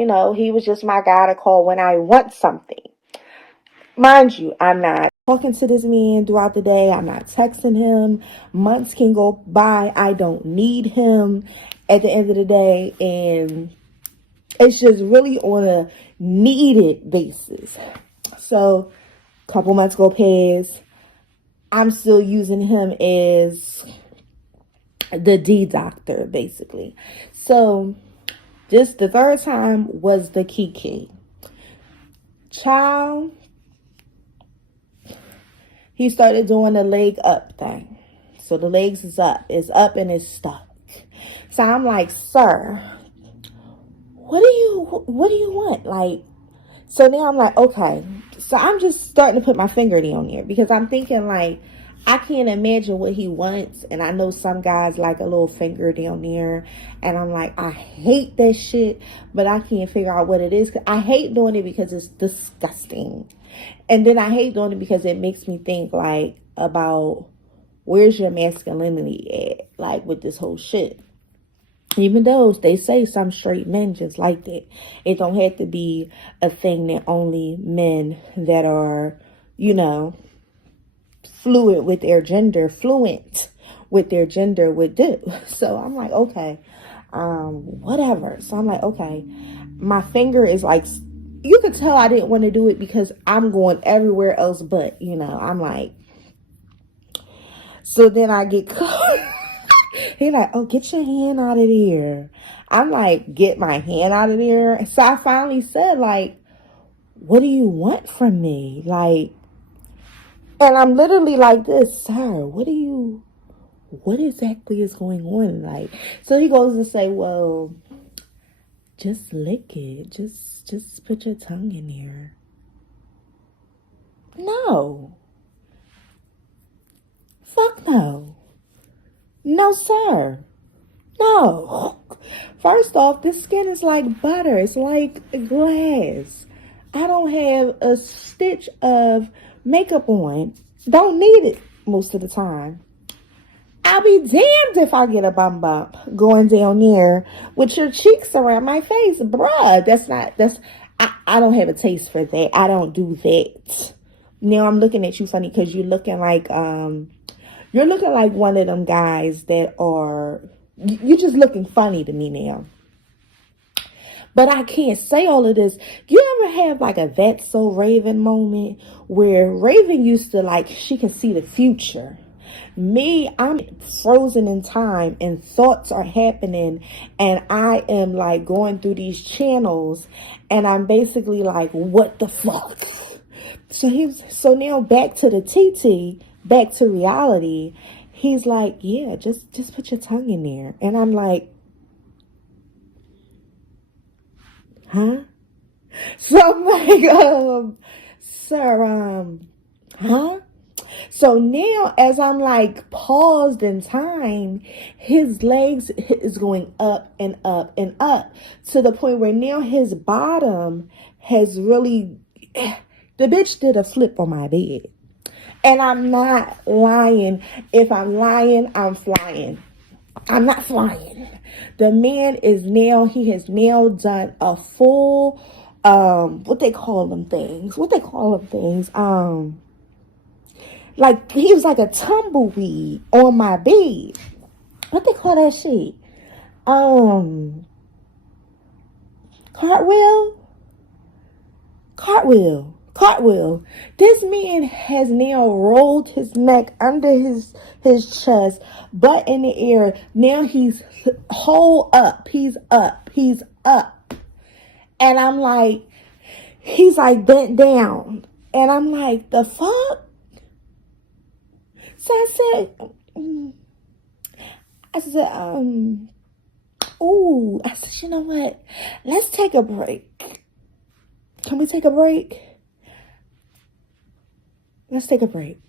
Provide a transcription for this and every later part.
you know, he was just my guy to call when I want something. Mind you, I'm not talking to this man throughout the day. I'm not texting him. Months can go by. I don't need him at the end of the day. And it's just really on a needed basis. So, a couple months go past. I'm still using him as the D doctor, basically. So, just the third time was the key. Child, he started doing the leg up thing. So the legs is up. It's up and it's stuck. So I'm like, sir, what do you want? Like, so now I'm like, okay. So I'm just starting to put my finger down there because I'm thinking like, I can't imagine what he wants. And I know some guys like a little finger down there. And I'm like, I hate that shit, but I can't figure out what it is. I hate doing it because it's disgusting. And then I hate doing it because it makes me think like about where's your masculinity at? Like with this whole shit. Even though they say some straight men just like that. It don't have to be a thing that only men that are, you know, fluent with their gender would do. So I'm like, okay, whatever. So I'm like, okay, my finger is like, you could tell I didn't want to do it because I'm going everywhere else but, you know, I'm like, so then I get caught. He like, oh, get your hand out of there. I'm like, get my hand out of there. So I finally said, like, what do you want from me? Like, and I'm literally like this, sir, what exactly is going on? Like, so he goes to say, well, just lick it. Just put your tongue in there. No. Fuck no. No, sir. No. First off, this skin is like butter. It's like glass. I don't have a stitch of makeup on. Don't need it most of the time. I'll be damned if I get a bum bump going down there with your cheeks around my face. Bruh, I don't have a taste for that. I don't do that. Now I'm looking at you funny because you're looking like one of them guys that are, you're just looking funny to me now. But I can't say all of this. You ever have like a That's So Raven moment where Raven used to like, she can see the future. Me, I'm frozen in time and thoughts are happening and I am like going through these channels and I'm basically like, what the fuck? So now back to the TT, back to reality. He's like, yeah, just put your tongue in there. And I'm like, huh? So I'm like, sir, huh? So now as I'm like paused in time, his legs is going up and up and up to the point where now his bottom has really, the bitch did a flip on my bed. And I'm not lying. If I'm lying, I'm flying. I'm not flying. The man is now, he has now done a full, what they call them things? Like, he was like a tumbleweed on my bed. What they call that shit? Cartwheel. This man has now rolled his neck under his chest, butt in the air. Now he's whole up. He's up. And I'm like, he's like bent down. And I'm like, the fuck? So I said, you know what? Let's take a break. Can we take a break? Let's take a break.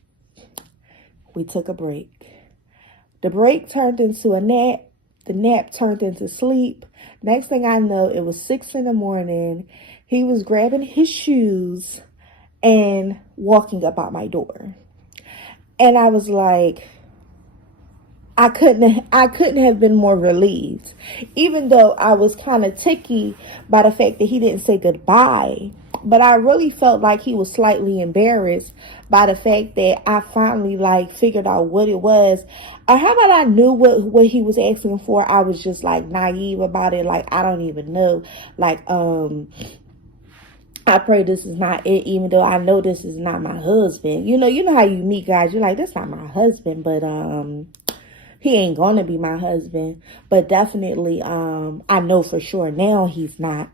We took a break. The break turned into a nap. The nap turned into sleep. Next thing I know, it was 6 a.m. He was grabbing his shoes and walking up out my door. And I was like, I couldn't have been more relieved. Even though I was kind of ticky by the fact that he didn't say goodbye. But I really felt like he was slightly embarrassed by the fact that I finally like figured out what it was. Or how about I knew what he was asking for? I was just like naive about it. Like, I don't even know. Like, I pray this is not it, even though I know this is not my husband. You know how you meet guys, you're like, that's not my husband, but he ain't gonna be my husband. But definitely, I know for sure now he's not.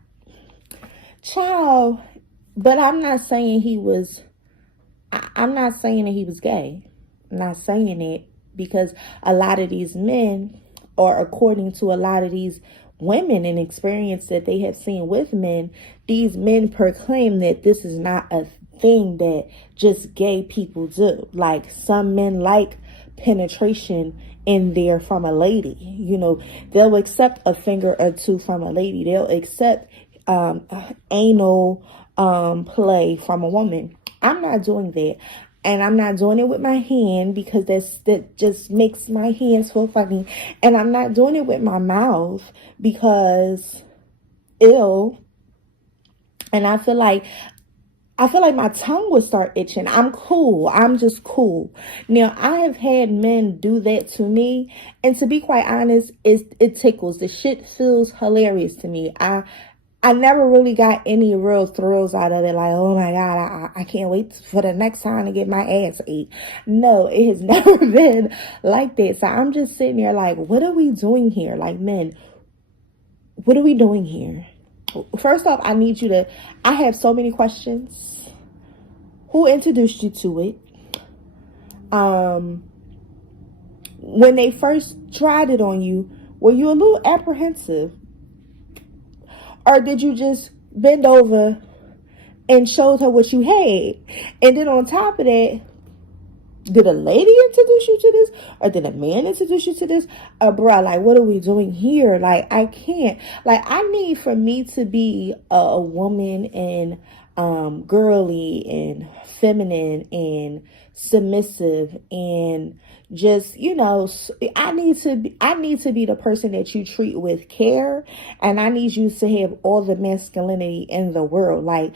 Child, but I'm not saying he was, I'm not saying that he was gay. I'm not saying it because a lot of these men, or according to a lot of these women and experience that they have seen with men, these men proclaim that this is not a thing that just gay people do. Like, some men like penetration in there from a lady. You know, they'll accept a finger or two from a lady. They'll accept anal play from a woman. I'm not doing that. And I'm not doing it with my hand because that just makes my hands feel funny. And I'm not doing it with my mouth because ew. And I feel like my tongue would start itching. I'm cool. I'm just cool. Now, I have had men do that to me. And to be quite honest, it tickles. The shit feels hilarious to me. I never really got any real thrills out of it. Like, oh my God, I can't wait for the next time to get my ass ate. No, it has never been like that. So I'm just sitting there like, what are we doing here? Like, men, what are we doing here? First off, I have so many questions. Who introduced you to it? When they first tried it on you, were you a little apprehensive? Or did you just bend over and showed her what you had? And then on top of that, did a lady introduce you to this? Or did a man introduce you to this? Bruh, like, what are we doing here? Like, I can't. Like, I need for me to be a woman and girly and feminine and submissive and just, you know, I need to be the person that you treat with care, and I need you to have all the masculinity in the world. Like,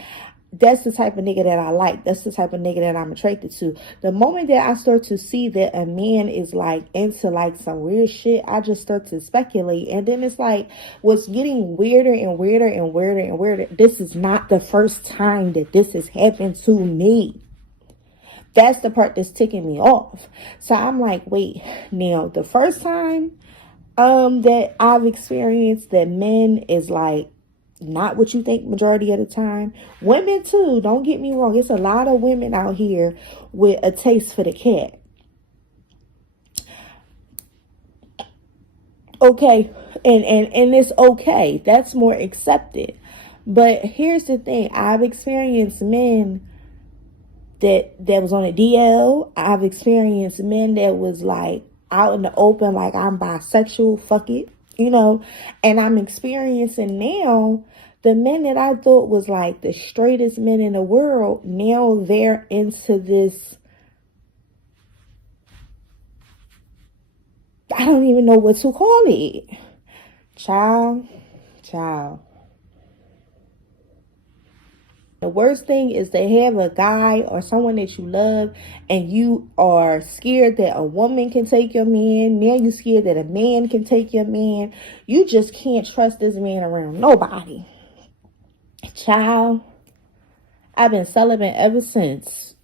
that's the type of nigga that I like. That's the type of nigga that I'm attracted to. The moment that I start to see that a man is like into like some weird shit, I just start to speculate. And then it's like, what's getting weirder and weirder and weirder and weirder. This is not the first time that this has happened to me. That's the part that's ticking me off. So I'm like, wait, now the first time that I've experienced that men is like not what you think majority of the time. Women too, don't get me wrong. It's a lot of women out here with a taste for the cat. Okay, and it's okay. That's more accepted. But here's the thing. I've experienced men that was on a DL. I've experienced men that was like out in the open, like I'm bisexual, fuck it, you know. And I'm experiencing now the men that I thought was like the straightest men in the world. Now they're into this, I don't even know what to call it. Child. The worst thing is to have a guy or someone that you love and you are scared that a woman can take your man. Now you're scared that a man can take your man. You just can't trust this man around nobody. Child, I've been celibate ever since.